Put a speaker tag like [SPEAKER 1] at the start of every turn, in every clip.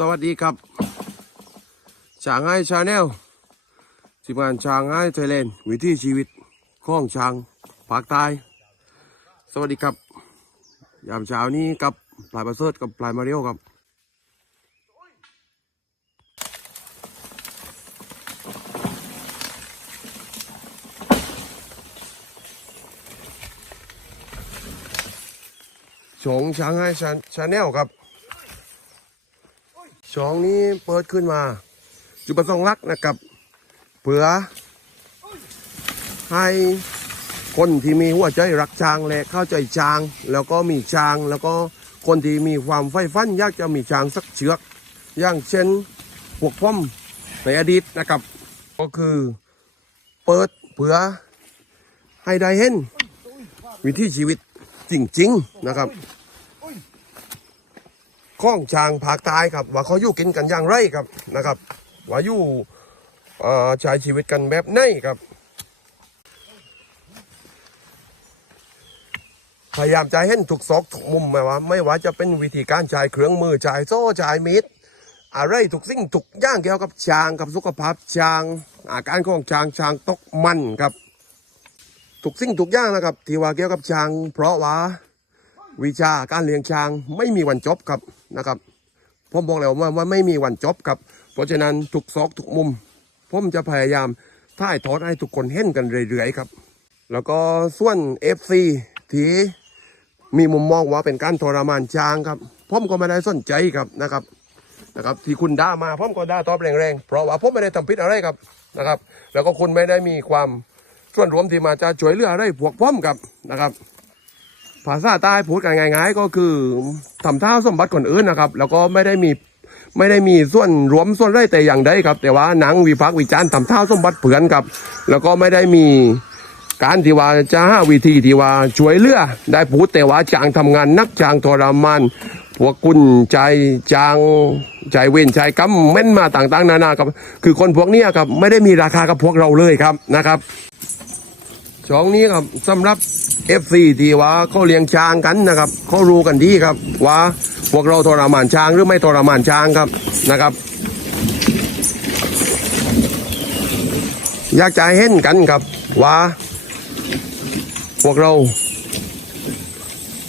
[SPEAKER 1] สวัสดีครับช้างไห้ชาแนลทีมงานช้างไห้ไทยแลนด์วิถีชีวิตข้องช้างภาคใต้สวัสดีครับ ยามเช้านี้กับปลายประเสริฐกับปลายมาเรียวครับชงช้างให้ชาชาแนลครับ ช่องนี้เปิดขึ้นมา จุดประสงค์หลักนะครับ เพื่อให้คนที่มีหัวใจรักช้างและเข้าใจช้าง แล้วก็มีช้าง แล้วก็คนที่มีความใฝ่ฝันอยากจะมีช้างสักเชือก อย่างเช่นพวกพ่อมในอดีตนะครับ ก็คือเปิดเพื่อให้ได้เห็น วิถีชีวิตจริง ๆ นะครับ ข้องช้างภาคใต้ครับ ว่าเขาอยู่กินกันอย่างไรครับนะครับ ว่าอยู่อ่อใช้ชีวิตกันแบบไหนครับพยายามจะให้เห็นทุกซอกทุกมุมไหมว่า ไม่ว่าจะเป็นวิธีการใช้เครื่องมือใช้โซ่ใช้มีดอะไรทุกสิ่งทุกอย่างเกี่ยวกับช้างกับสุขภาพช้าง อาการของช้างช้างตกมันครับทุกสิ่งทุกอย่างนะครับ ที่ว่าเกี่ยวกับช้าง เพราะว่า วิชาการเลี้ยงช้างไม่มีวันจบครับนะครับผมบอกแล้วว่าว่าไม่มีวันจบครับ เพราะฉะนั้นทุกซอกทุกมุม ผมจะพยายามถ่ายทอดให้ทุกคนเห็นกันเรื่อยๆครับ แล้วก็ส่วน FC ที่มีมุมมองว่าเป็นการทรมานช้างครับผมก็ไม่ได้สนใจครับนะครับนะครับที่คุณด่ามาผมก็ด่าตอบแรงๆเพราะว่าผมไม่ได้ทำผิดอะไรครับนะครับ แล้วก็คุณไม่ได้มีความส่วนรวมที่มาจะช่วยเหลืออะไรพวกผมครับนะครับ ภาษาใต้พูดกันง่าย ๆ ก็คือทำท่าสมบัติคนอื่นนะครับ แล้วก็ไม่ได้มีไม่ได้มีส่วนรวมส่วนไรแต่อย่างใดครับ แต่ว่าหนังวิพากษ์วิจารณ์ทำท่าสมบัติเผือนครับ แล้วก็ไม่ได้มีการที่ว่าจะหาวิธีที่ว่าช่วยเหลือได้พูดแต่ว่าจางทำงานนักจางทรมานพวกกุญใจจางใจเว้นใจกำเม่นมาต่างๆ นานาครับคือคนพวกนี้ครับไม่ได้มีราคากับพวกเราเลยครับนะครับช่องนี้ครับสำหรับ FC ที่ว่าเขาเลี้ยงช้างกันนะครับเขารู้กันดีครับ ว่าพวกเราทรมานช้างหรือไม่ทรมานช้างครับนะครับ อยากจะเห็นกันครับว่าพวกเรา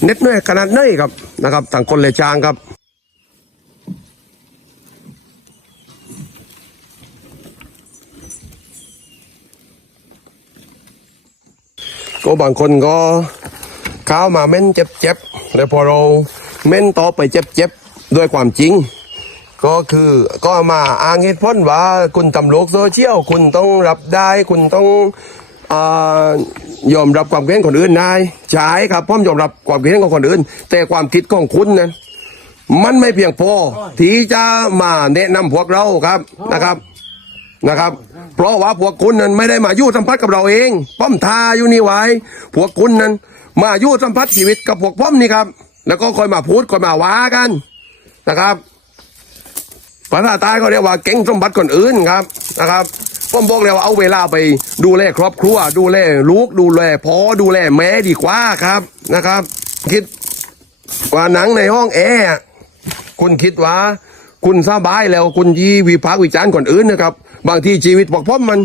[SPEAKER 1] เน็ดเนื่อยขนาดไหนครับนะครับต่างคนเลยช้างครับ ก็บางคนก็เข้ามาเม่นเจ็บๆแล้วพอเราเม่นต่อไปเจ็บๆด้วยความจริง ก็คือก็มาอ้างเหตุผลว่าคุณทำโลกโซเชียลคุณต้องรับได้คุณต้องอยอมรับความคิดเห็นคนอื่นได้ใช่ครับพ่อมยอมรับความคิดเห็นของคนอื่น แต่ความคิดของคุณนั้นมันไม่เพียงพอที่จะมาแนะนำพวกเราครับนะครับนะครับ เพราะว่าพวกคุณนั้นไม่ได้มาอยู่สัมผัสกับเราเอง ป้อมทาอยู่นี่ไว้ พวกคุณนั้น มาอยู่สัมผัสชีวิตกับพวกป้อมนี่ครับ แล้วก็คอยมาพูดคอยมาว่ากันนะครับภาษาใต้เขาเรียกว่าเก่งสมบัติคนอื่นครับนะครับผมบอกเลยว่าเอาเวลาไปดูแลครอบครัว ดูแลลูกดูแลพ่อดูแลแม่ดีกว่าครับนะครับ คิดว่าหนังในห้องแอร์คุณคิดว่า คุณสบายแล้วคุณยีวิพากษ์วิจารณ์คนอื่นนะครับบางทีชีวิตพวกผมมัน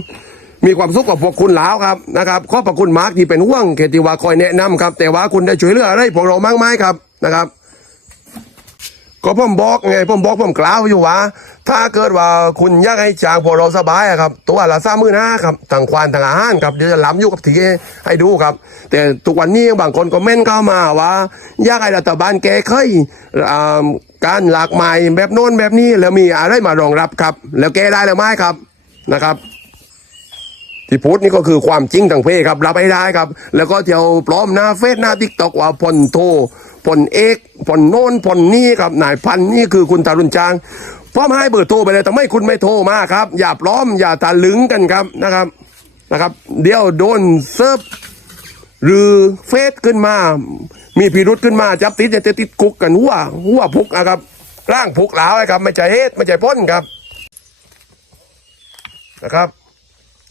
[SPEAKER 1] มีความสุขกับพวกคุณแล้วครับนะครับขอบพระคุณมาร์กที่เป็นห่วงเขติวาคอยแนะนำครับ แต่ว่าคุณได้ช่วยเหลืออะไรพวกเรามากไหมครับนะครับ ก็ผมบอกไงผมบอกผมกล่าวอยู่ว่า ถ้าเกิดว่าคุณอยากให้จางพวกเราสบายอะครับ ตัวละสามหมื่นห้าครับต่างควานต่างอาหารครับเดี๋ยวจะล้ำอยู่กับทีให้ดูครับ แต่ทุกวันนี้บางคนก็เม่นเข้ามาว่าอยากให้รัฐบาลแก้ไขอ่าการหลากใหม่แบบโน้นแบบนี้แล้วมีอะไรมารองรับครับ แล้วแก้ได้หรือไม่ครับนะครับที่พูดนี่ก็คือความจริงทางเพศครับรับไม่ได้ครับ แล้วก็เที่ยวปลอมหน้าเฟซหน้าทิกตอกว่าผลโท ผลเอกผลโน้นผลนี่ครับนายพันนี่คือคุณตารุนจางพร้อมให้เบอร์โทรไปเลยแต่ไม่คุณไม่โทรมาครับ อย่าปลอมอย่าตาลึงกันครับนะครับนะครับ เดี๋ยวโดนเซิร์ฟหรือเฟซขึ้นมา มีพิรุษขึ้นมาจับติดจะติดคุกกันหัวหัวพุกนะครับร่างพุกหลาวนะครับ ไม่ใช่เฮ็ดไม่ใช่พ้นครับนะครับ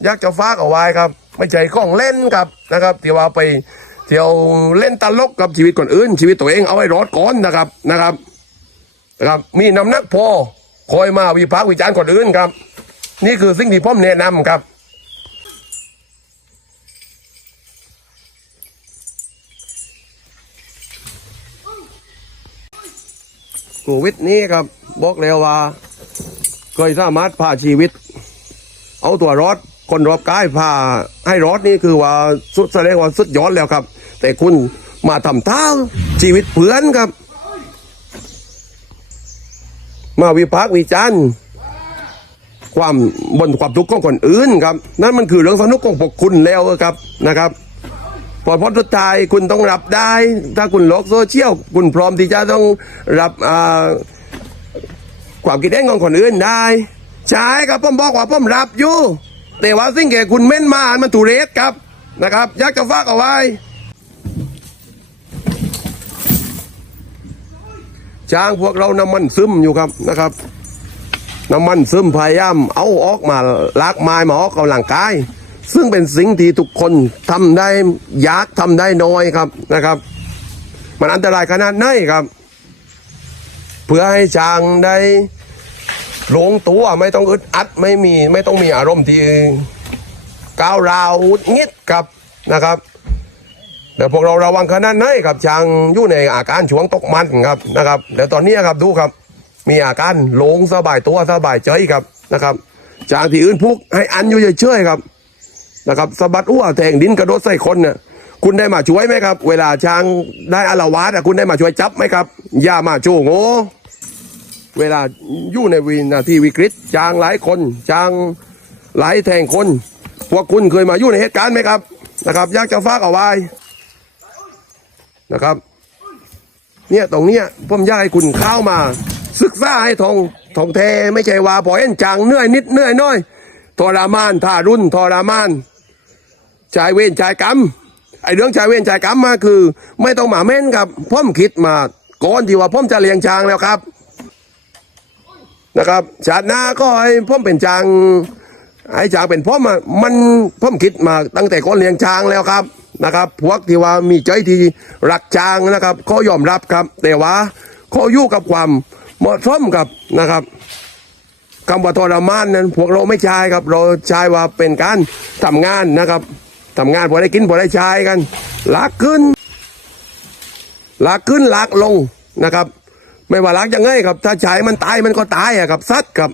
[SPEAKER 1] ยากจะฝากเอาไว้ครับ ไม่ใช่ของเล่นครับนะครับที่ว่าไป เที่ยวเล่นตลกกับชีวิตคนอื่น ชีวิตตัวเองเอาไว้รอดก่อนนะครับนะครับนะครับ มีน้ำนักพอคอยมาวิพากษ์วิจารณ์คนอื่นครับ นี่คือสิ่งที่ผมแนะนำครับโควิดนี้ครับ บอกแล้วว่าเคยสามารถพาชีวิต เอาตัวรอด คนรอบกายพาให้รอดนี่คือว่าสุดแสดงว่าสุดยอดแล้วครับ แต่คุณมาทำเท้าชีวิตเพื่อนครับ มาวิพากษ์วิจารณ์ความบนความทุกข์ของคนอื่นครับ นั่นมันคือเรื่องสนุกของพวกคุณแล้วครับนะครับพอพอสุดท้ายคุณต้องรับได้ ถ้าคุณโลกโซเชียลคุณพร้อมที่จะต้องรับความคิดเห็นของคนอื่นได้ ใช่ครับผมบอกว่าผมรับอยู่ แต่ว่าสิ่งแก่คุณเม่นมามันถูเรศครับนะครับอยากจะฝากเอาไว้ ช้างพวกเราน้ำมันซึมอยู่ครับนะครับน้ำมันซึมพยายามเอาออกมาลากไม้มาออกกำลังกาย ซึ่งเป็นสิ่งที่ทุกคนทำได้ยากทำได้น้อยครับนะครับ มันอันตรายขนาดไหนครับ เพื่อให้ช้างได้ ลงตัวไม่ต้องอึดอัดไม่มีไม่ต้องมีอารมณ์ที่ก้าวร้าวหงุดหงิดครับนะครับแต่พวกเราระวังขนาดไหนครับช้างอยู่ในอาการช่วงตกมันครับนะครับเดี๋ยวตอนนี้ครับดูครับ มีอาการหลงสบายตัวสบายใจครับนะครับช้างที่อื่นพุกให้อันอยู่เฉยๆครับนะครับสะบัดอ้วแทงดินกระโดดใส่คนเนี่ยคุณได้มาช่วยไหมครับ เวลาช้างได้อาละวาดคุณได้มาช่วยจับไหมครับ อย่ามาโจโง่ เวลาอยู่ในวินาทีวิกฤตช้างหลายคนช้างหลายแทงคน พวกคุณเคยมาอยู่ในเหตุการณ์ไหมครับนะครับ อยากจะฝากเอาไว้นะครับ เนี่ยตรงเนี้ยผมอยากให้คุณเข้ามา ศึกษาให้ทองทองแท้ไม่ใช่ว่าพอเอ็นจังเหนื่อยนิดเหนื่อยน้อยทรมานท่ารุ่นทรมานชายเวรชายกรรมไอเรื่องชายเวรชายกรรมมาคือ ไม่ต้องมาเม่นครับผมคิดมาก่อนที่ว่าผมจะเลี้ยงช้างแล้วครับ นะครับชาติหน้าก็ให้ผมเป็นช้างไอ้ช้างเป็นผมอะมันผมคิดมาตั้งแต่ก่อนเลี้ยงช้างแล้วครับนะครับ พวกที่ว่ามีใจที่รักช้างนะครับเขายอมรับครับ แต่ว่าเขาอยู่กับความเหมาะสมกับนะครับคำว่าทรมานนั้นพวกเราไม่ใช่ครับ เราใช้ว่าเป็นการทำงานนะครับทำงานพอได้กินพอได้ใช้กันลักขึ้นลากขึ้นลากลงนะครับ ไม่ว่าลากยังไงครับ ถ้าใช้มันตายมันก็ตายอะครับซัดครับ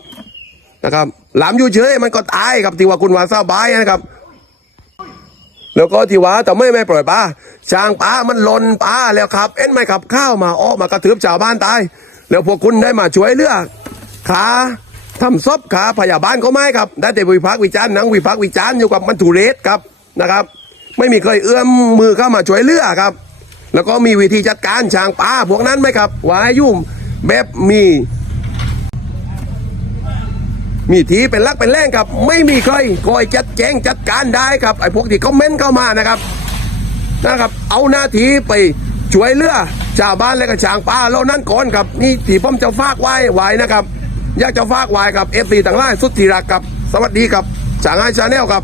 [SPEAKER 1] นะครับหลามอยู่เฉยมันก็ตายครับที่ว่าคุณว่าเศร้าบายนะครับ แล้วก็ที่ว่าแต่ไม่ไม่ปล่อยปลาช้างปลามันหล่นปลาแล้วครับ เอ็นไม่ขับข้าวมาออมากระทืบชาวบ้านตาย แล้วพวกคุณได้มาช่วยเลือกขาทำซบขาพยาบาลก็ไม่ครับ ได้แต่วิพากวิจารณ์นังวิพากวิจารณ์อยู่กับมันถูเรศครับนะครับ ไม่มีใครเอื้อมมือเข้ามาช่วยเลือกครับ แล้วก็มีวิธีจัดการช้างป่าพวกนั้นไหมครับวาให้ยุ่มแบบมี มีทีเป็นลักเป็นแรงครับ ไม่มีใครคอยจัดแจงจัดการได้ครับไอ้พวกที่คอมเมนต์เข้ามานะครับนะครับ เอาหน้าที่ไปช่วยเลือชาวบ้านและก็ช้างป่าเรานั่นก่อนครับ นี่ที่ผมจะฝากไว้ไว้นะครับ อยากจะฝากไว้กับเอฟซีต่างหลายสุดที่รักครับ สวัสดีครับช้างไอชาแนลครับ